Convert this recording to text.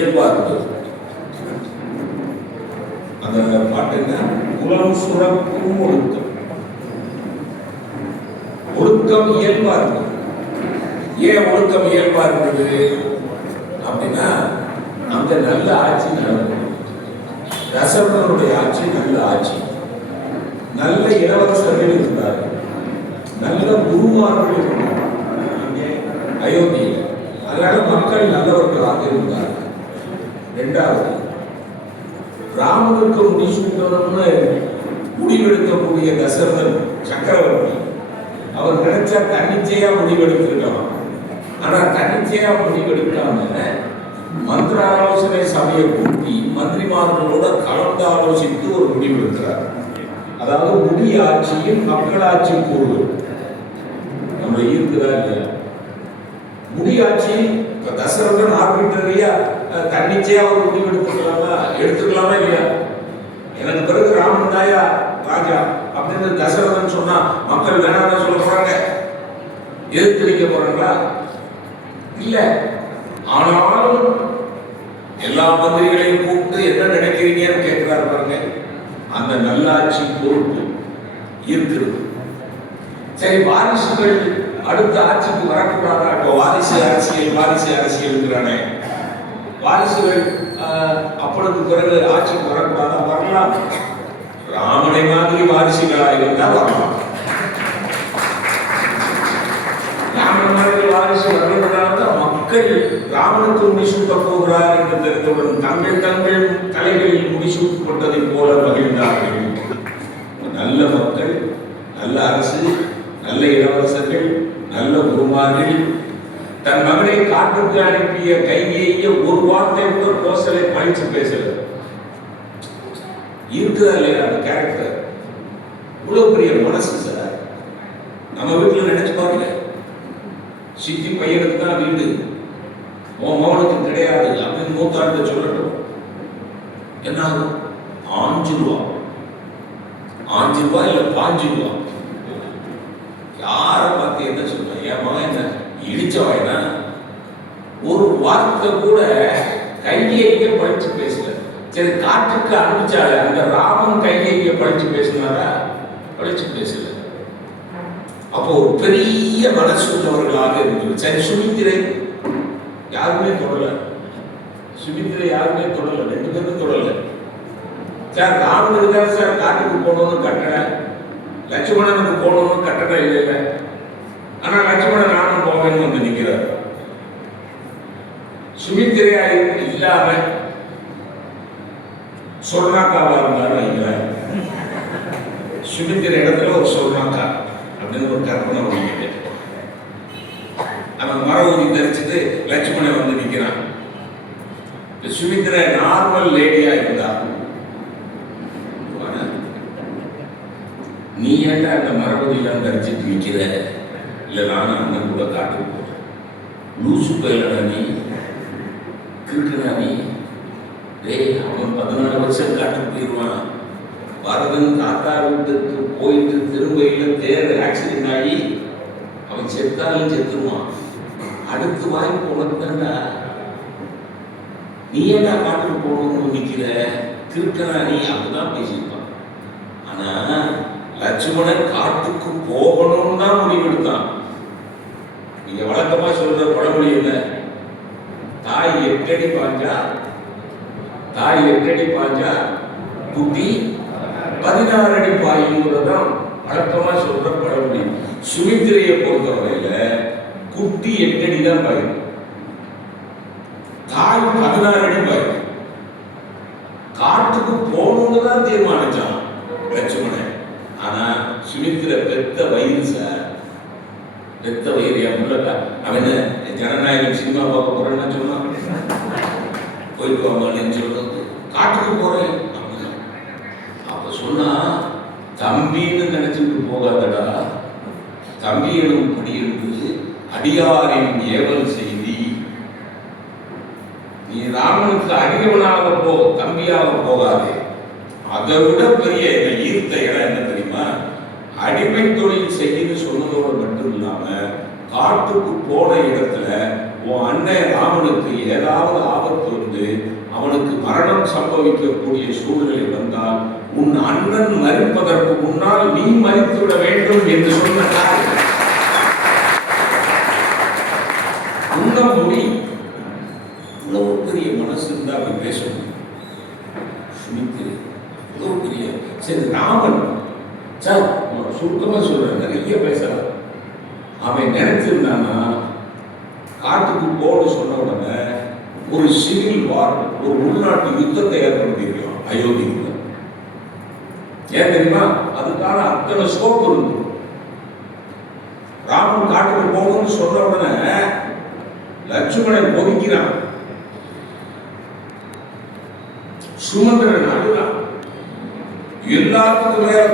இயல்பார்ப்பு. அந்த பாட்டு என்ன? குலம் சுரக்கும் ஒழுக்கம். ஒழுக்கம் இயல்பா இருக்கு. ஏன் ஒழுக்கம் இயல்பா இருக்குது அப்படின்னா, அந்த நல்ல ஆட்சி நடக்கும். தசரதனுடைய ஆட்சி நல்ல ஆட்சி. நல்ல இளவரசர்கள் இருந்தார்கள், நல்ல குருமார்கள் இருந்தார்கள் அயோத்தியில். அதனால மக்கள் நல்லவர்களாக இருந்தார்கள். இரண்டாவது, ராமனுக்கு முடிசூட்டணும்னு முடிவெடுக்கக்கூடிய தசரதன் சக்கரவர்த்தி, அவர் நினைச்சா தன்னிச்சையா முடிவெடுத்திருக்கலாம். ஆனா தன்னிச்சையா முடிவெடுக்காம மந்திர ஆலோசனை சபையை கூட்டி மந்திரிமார்களோட கலந்து ஆலோசித்து ஒரு முடிவெடுக்கிறார். அதாவது முடியாட்சியும் மக்களாட்சி கூறு நம்ம இருக்குதா இல்லையா? முடியாட்சி தசரதன் ஆர்பிட்டரியா தன்னிச்சையா ஒரு முடிவு எடுத்துக்கலாமா இல்லையா? எனக்கு பிறகு ராமன் தாயா ராஜா அப்படின்னு தசரதன் சொன்னா மக்கள் வேணாம்னு சொல்ல போறாங்க, எதிர்த்து வைக்க போறாங்களா? இல்ல. ஆனாலும் எல்லா மந்திரிகளையும் கூப்பிட்டு என்ன நினைக்கிறீங்கன்னு கேட்கிறாரு பாருங்க. அந்த நல்லாட்சி பொறுப்பு இருக்குது. சரி, வாரிசுகள் அடுத்த ஆட்சிக்கு வரக்கூடாதா? இப்போ வாரிசு அரசியல் வாரிசுகள் அப்பொழுது பிறகு ஆட்சிக்கு வரக்கூடாதா? வரலாம். ராமனை மாதிரி வாரிசுகளாக இருந்தால் வரலாம். ராமன் மாதிரி வாரிசு வரக்கூடாது. மக்கள் ராமனுக்கு முடிசூட்ட போகிறார் என்று தெரிந்தவுடன் தங்கள் தலைகளில் முடிசூட்டப்பட்டதை போல மகிழ்ந்தார்கள். நல்ல மக்கள், நல்ல அரசு, நல்ல இளவரசர்கள், நல்ல குருமார்கள். தன் மகனை காட்டுக்கு அனுப்பிய கைகேயியை ஒரு வார்த்தை கூட கோசலை பழிச்சு பேசல. இருக்குதா இல்லையா அந்த கேரக்டர்? இவ்வளவு பெரிய மனசு சார். நம்ம வீட்டுல நினைச்சு பாருங்க, சித்தி பையனுக்கு தான் வீடு, உன் மகனுக்கு கிடையாது அப்படின்னு மூத்தாண்டு சொல்லட்டும், என்ன ஆகும்? 5 ரூபா இல்ல 5 ரூபா. யாரை பார்த்து என்ன சொல்றேன்? என் மகன் என்ன இடிச்சவாயினா? ஒரு வார்த்தை கூட கைகேயியை படிச்சு பேசல. சரி, காட்டுக்கு அனுப்பிச்சால அந்த ராமன் கைகேயியை படிச்சு பேசினாரா? படிச்சு பேசல. அப்போ ஒரு பெரிய மனசு உள்ளவர்களாக இருந்தது. சரி, சுமித்திரை யாருமே தொடல. சுமித்திரை யாருமே தொடல, 2 பேரும் தொடல. சார், ராமனுக்கு தான் சார் காட்டுக்கு போகணும்னு கட்டணை, லட்சுமணனுக்கு போகணும்னு கட்டணை இல்லை. ஆனா லட்சுமணன் நானும் போவேன்னு வந்து நிற்கிறார். சுமித்திரையா இல்லாம சொர்ணாக்காவா இருந்தாலும் வைக்கிறார். சுமித்திரை இடத்துல ஒரு சொர்ணாக்கா அப்படின்னு ஒரு கற்பனை பண்ணிக்கிட்டு அவன் மர ஊதி தரிச்சுட்டு லட்சுமணன் வந்து நிற்கிறான். சுமித்திரை நார்மல் லேடியா இருந்தா, நீ ஏன்டா அந்த மரபுதியெல்லாம் தரிச்சிட்டு நிற்கிற? இல்லை, நானும் அண்ணன் கூட காட்டுக்கு போறேன். லூசு பயிலடா நீ, கிருட்டுனா நீ. அவன் 14 வருஷம் காட்டுக்கு போயிடுவான். பரதன் தாத்தா வீட்டுக்கு போயிட்டு திரும்பையில தேர் ஆக்சிடென்ட் ஆகி அவன் செத்தாலும் செத்துருவான். அடுத்து வாய்ப்பு உனக்கு தான்டா. நீ ஏன்டா காட்டுக்கு போகணும்னு நிற்கிற? கிருட்டனா நீ அப்படிதான் பேசியிருப்பான். ஆனா லட்சுமணன் காட்டுக்கு போகணும்னு தான் முடிவெடுத்தான். நீங்க வழக்கமா சொல்ற பழமொழி என்ன? தாய் 8 அடி பாஞ்சா குட்டி 16 அடி பாயுங்கிறதான் வழக்கமா சொல்ற பழமொழி. சுமித்திரையை பொறுத்தவரையில குட்டி 8 அடி தான் பாயும், தாய் 16 அடி பாயும். காட்டுக்கு போகணும்னு தான் தீர்மானிச்சான் லட்சுமணன். ஆனா சுமித்திர பெத்த வயிறு சார், பெத்த வயிறு. என் முள்ளக்கா அவன் ஜனநாயகம் சினிமா பார்க்க போறேன்னு சொன்னான். போயிட்டு வாங்கன்னு சொல்றது, காட்டுக்கு போறேன் அப்படின்னா. அப்ப சொன்னா, தம்பின்னு நினைச்சுட்டு போகாதடா, தம்பி எனும் படி என்பது அடியாரின் ஏவல் செய்தி. நீ ராமனுக்கு அடியவனாக போ, தம்பியாக போகாதே. அதை விட பெரிய ஈர்த்த இடம் என்ன தெரியுமா? அடிமை தொழில் செய்யுன்னு சொன்னதோடு மட்டும் இல்லாம காட்டுக்கு போன இடத்துல உன் அண்ணன் ராமனுக்கு ஏதாவது ஆபத்து வந்து அவனுக்கு மரணம் சம்பவிக்கக்கூடிய சூழ்நிலை வந்தால் உன் அண்ணன் மரிப்பதற்கு முன்னால் நீ மரித்து விட வேண்டும் என்று சொன்ன உன்ன மொழி இவ்வளவு பெரிய மனசு இருந்தா அப்படி பேசணும். இவ்வளவு பெரிய சரி ராமன் சார் சுருக்கமா சொல்றேன், நிறைய பேசலாம். அவன் நினைச்சிருந்தானா காட்டுக்கு போன்னு சொன்ன உடனே ஒரு சிவில் வார், ஒரு உள்நாட்டு யுத்தத்தை ஏற்படுத்திருக்கோம் அயோத்தியில். ஏன் தெரியுமா? அதுக்கான அத்தனை ஸ்கோப் இருந்து ராமன் காட்டுக்கு போகணும்னு சொன்ன உடனே லட்சுமணன் ஒதுக்கிறான், சுமந்திரன் அழுதான், எல்லாத்துக்கும் மேல